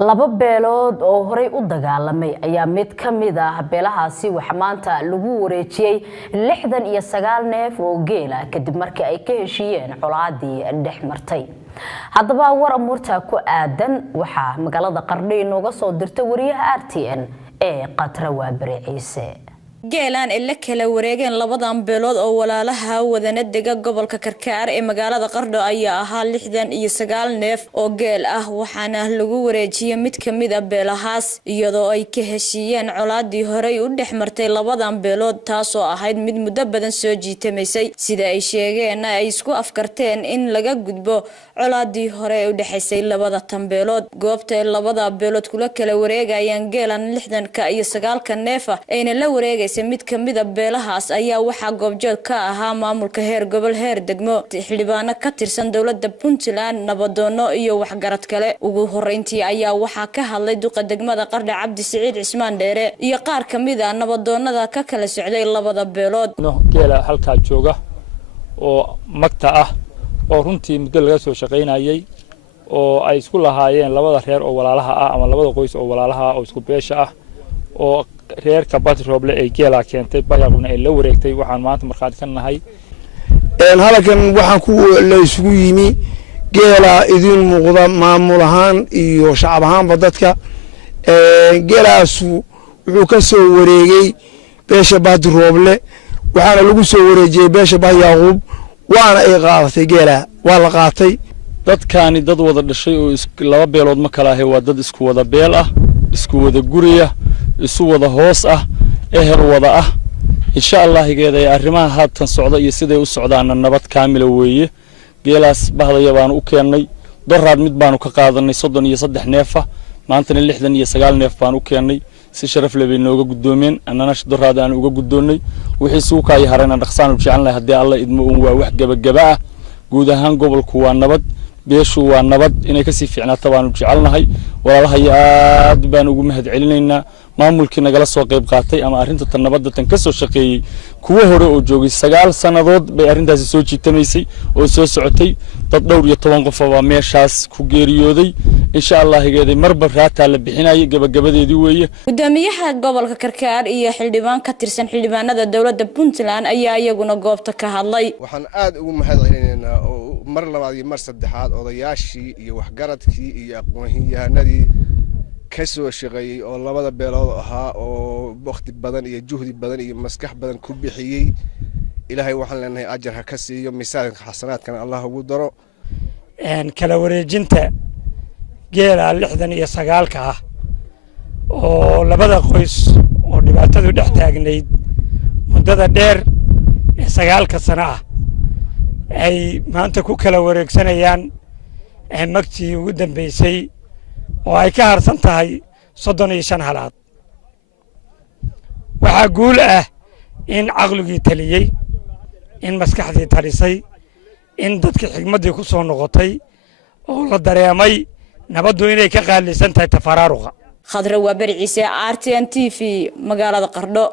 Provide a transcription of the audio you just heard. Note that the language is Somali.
laba beelood oo horay u dagaalamay ayaa mid ka mid ah beelahaasi waxa maanta lagu wareejiyay 69 neef oo geel ah kadib markii ay ka heshiiyeen colaadii dhex martay. haddaba war amuurta ku aadan waxa magaalada Qardho inooga soo dirtay wariyaha RTN ee Qatra Waabari Ciise. geelaan ila kala wareegeen labadan beelood oo walaalaha wadana dega gobolka Karkaar ee magaalada Qardho ayaa ahaa 69 neef oo geel ah waxaana lagu wareejiyay mid ka mid ah beelahaas iyadoo ay ka heshiiyeen colaadii horay u dhexmartay labadan beelood taasoo ahayd mid muddo badan soo jiitamaysay sida ay sheegeen ay isku afkarteen in laga gudbo colaadii hore u dhaxaysay labada tanbeelood goobta labada beelood kula kala wareegayaan geelaan 69 neef ayna la wareegay mid ka mid ah beelahaas ayaa waxa goobjoog ka ahaa maamulka heer gobol heer degmo xildhibaano ka tirsan dawladda Puntland nabadoono iyo waxgarad kale ugu horeyntii ayaa waxa ka hadlay duqa degmada Qardho Cabdi Saciid Cismaan Dheere iyo qaar ka mid ah nabadoonada ka kala socday labada beelood geela halka jooga oo magta ah oo runtii muddo laga soo shaqeynayay oo ay isku lahaayeen labada reer oo walaalaha ah ama labada qoys oo walaalaha oo isku beesha ah oo reerka Batroble ay geela keentay bayaquna ay la wareegtay waxaan maanta marxad ka nahay halkan waxaan ku la isugu yimi geela idin muuqda maamul ahaan iyo shacab ahaanba dadka geelaasu wuxuu ka soo wareegay beesha Batroble waxaana lagu soo wareejiyay beesha Bayaqub waana ay qaadatay geela waa la qaatay dadkaani dad wada dhashay oo laba beelood ma kala ahay waa dad isku wada beel ah isku wada guriya isu wada hoos ah ehel wada ah insha Allah igeeday arrimaha haatan socda iyo siday u socdaan nabad kaamil weeye geelaas bahdaya baan u keenay daraad mid baan ka qaadanay 33 neef maantana 69 neef baan u keenay si sharaf leh inooga gudoomeen annana daraad aan uga gudoonay wixii suuqa ay hareen dhaqsan u jecelnahay hadii Allah idmo waa wax gabagaba ah guud ahaan gobolku waa nabad beeshu waa nabad inay ka sii fiicnaato baan u jecelnahay walaalaha aad baan ugu mahad celinaynaa maamulkii nagala soo qayb qaatay ama arinta tan nabadda tan ka soo shaqeeyay kuwa hore oo joogay 9 sanadood bay arintaasi soo jiitamaysay oo soo socotay dad dhowr iyo 10 qof oo meeshaas ku geeriyooday insha Allah igeeday marba raata la bixinayay gabagabadeedii weeye gudoomiyaha gobolka Karkaar iyo xildhibaan ka tirsan xildhibaanada dawladda Puntland ayaa iyaguna goobta ka hadlay waxaan aad ugu mahad celinaynaa mar labaad iyo mar saddexaad odayaashii iyo waxgaradkii iyo aqoon-yahanadii ka soo shaqeeyay oo labada beelood ahaa oo waqti badan iyo juhdi badan iyo maskax badan ku bixiyay ilaahay waxaan leenahay ajar ha ka siiyo miisaanka xasanaadkan Allah ugu daro kala wareejinta geela 69 ah oo labada qoys oo dhibaatadu dhex taagnayd muddada dheer ee 9 sano ah ay maanta ku kala wareegsanayaan magtii ugu dambeysay oo ay ka harsan tahay 35 halaad waxa guul ah in aqligii taliyay in maskaxdii talisay in dadka xigmadii ku soo noqotay oo la dareemay nabaddu inay ka qaalisan tahay tafaraaruqa Qatra Waabari Ciise RTN TV magaalada Qardho.